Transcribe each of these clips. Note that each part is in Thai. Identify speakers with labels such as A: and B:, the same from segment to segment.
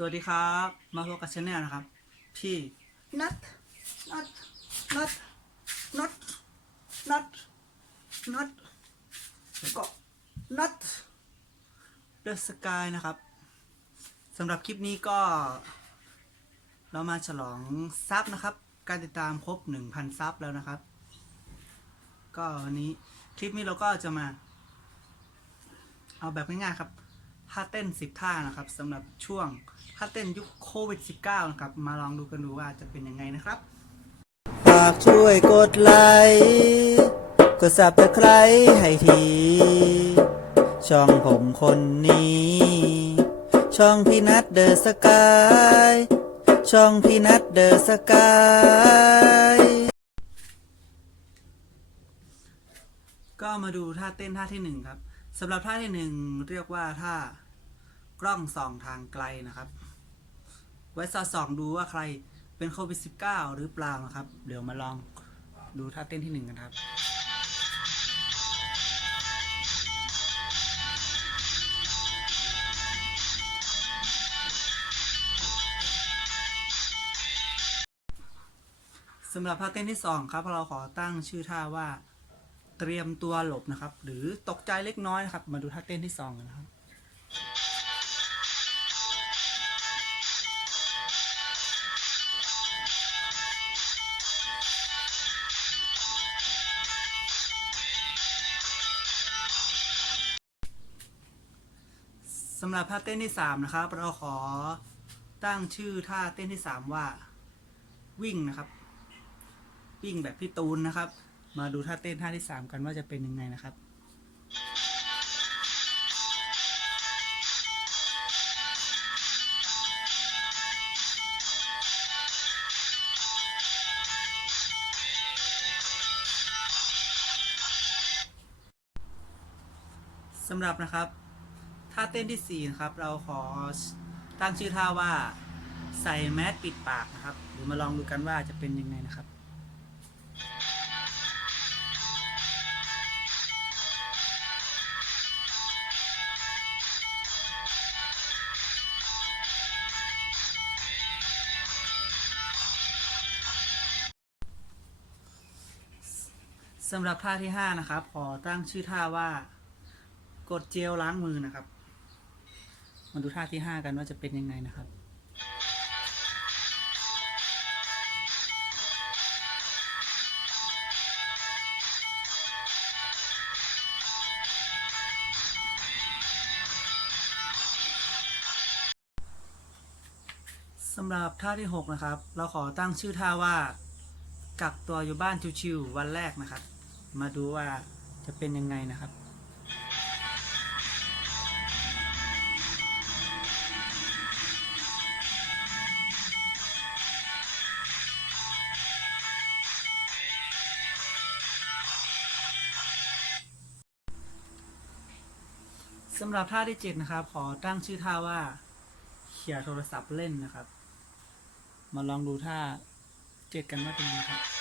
A: สวัสดีครับ มาพบกับชาแนลนะครับ พี่นัทนัทนัทนัทนัทนัทแล้วก็นัทเดอะสกายนะครับสำหรับคลิปนี้ก็ เรามาฉลองซับนะครับ การติดตามครบ 1,000 ซับแล้วนะครับ ก็วันนี้คลิปนี้เราก็จะมา เอาแบบง่ายๆครับ ท่าเต้น 10 ท่านะครับสำหรับช่วงท่าเต้นยุคโควิด -19 นะครับ มาลองดูกันดูว่าจะเป็นยังไงนะครับ ฝากช่วยกดไลค์กด subscribe ให้ที ช่องผมคนนี้ ช่องพี่นัทเดอะสกาย ช่องพี่นัทเดอะสกายก็มาดูท่าเต้นท่าที่หนึ่งครับ สำหรับท่าที่หนึ่งเรียกว่าท่ากล้องส่องทางไกลนะครับ ไว้สอดส่องดูว่าใครเป็นโควิด -19 หรือเปล่านะครับ เดี๋ยวมาลองดูท่าเต้นที่หนึ่งกันครับสำหรับท่าเต้นที่สองครับเราขอตั้งชื่อท่าว่า เตรียมตัวหลบนะครับ หรือตกใจเล็กน้อยนะครับ มาดูท่าเต้นที่สองกันนะครับสำหรับท่าเต้นที่สามนะครับ เราขอตั้งชื่อท่าเต้นที่สามว่า วิ่งนะครับ วิ่งแบบพี่ตูนนะครับ มาดูท่าเต้นท่าที่สามกันว่าจะเป็นยังไงนะครับสำหรับนะครับท่าเต้นที่สี่นะครับเราขอตั้งชื่อท่าว่าใส่แมสปิดปากนะครับเดี๋ยวมาลองดูกันว่าจะเป็นยังไงนะครับ สำหรับท่าที่ห้านะครับ ขอตั้งชื่อท่าว่ากดเจลล้างมือนะครับ มาดูท่าที่ห้ากันว่าจะเป็นยังไงนะครับสำหรับท่าที่หกนะครับ เราขอตั้งชื่อท่าว่ากักตัวอยู่บ้านชิวๆวันแรกนะครับ มาดูว่าจะเป็นยังไงนะครับ สำหรับท่าที่7นะครับ ขอตั้งชื่อท่าว่าเขี่ยโทรศัพท์เล่นนะครับ มาลองดูท่าเจ็ดกันว่าเป็นยังไงครับ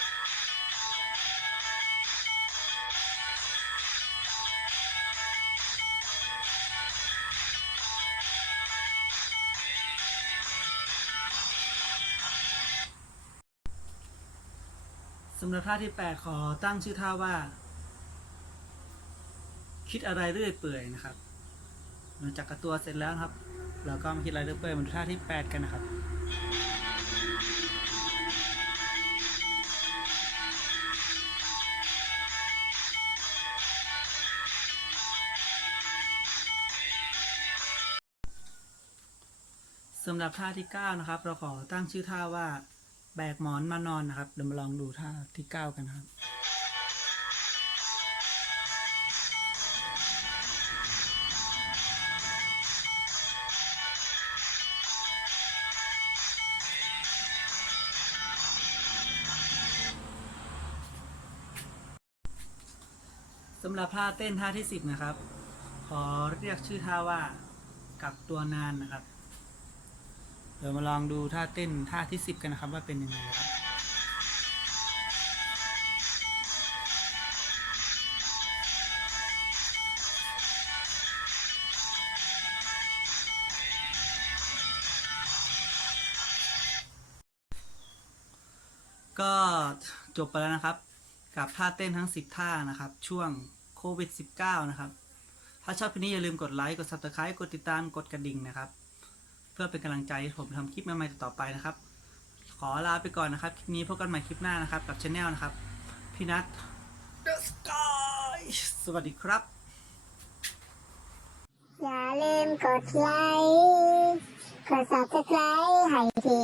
A: สำหรับท่าที่ 8 ขอตั้งชื่อท่าว่า คิดอะไรเรื่อยเปื่อยนะครับหลังจากกระตัวเสร็จแล้วครับ เราก็มาคิดอะไรเรื่อยเปื่อยมาดูท่าที่ 8 กันนะครับสำหรับท่าที่ 9 นะครับ เราขอตั้งชื่อท่าว่า แบกหมอนมานอนนะครับเดี๋ยวมาลองดูท่าที่9กันครับ สำหรับท่าเต้นท่าที่10นะครับ ขอเรียกชื่อท่าว่ากักตัวนานนะครับ เดี๋ยวมาลองดูท่าเต้นท่าที่ 10 กันนะครับว่าเป็นยังไงครับก็จบไปแล้วนะครับ กับท่าเต้นทั้ง 10 ท่านะครับ ช่วงโควิด -19 นะครับ ถ้าชอบคลิปนี้อย่าลืมกดไลค์ กด Subscribe กดติดตาม กดกระดิ่งนะครับ พื่อเป็นกำลังใจให้ผมทำคลิปใหม่ๆต่อไปนะครับ ขอลาไปก่อนนะครับคลิปนี้พบกันใหม่คลิปหน้านะครับ กับช anel นะครับพี่นัท The Sky สวัสดีครับ
B: อย่าลืมกดไลค์กด subscribe ให้ที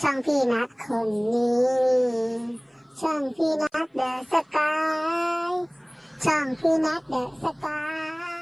B: ช่องพี่นัดคนนี้ ช่องพี่นัดเดอะสกายช่องพี่นัดเดอะสกาย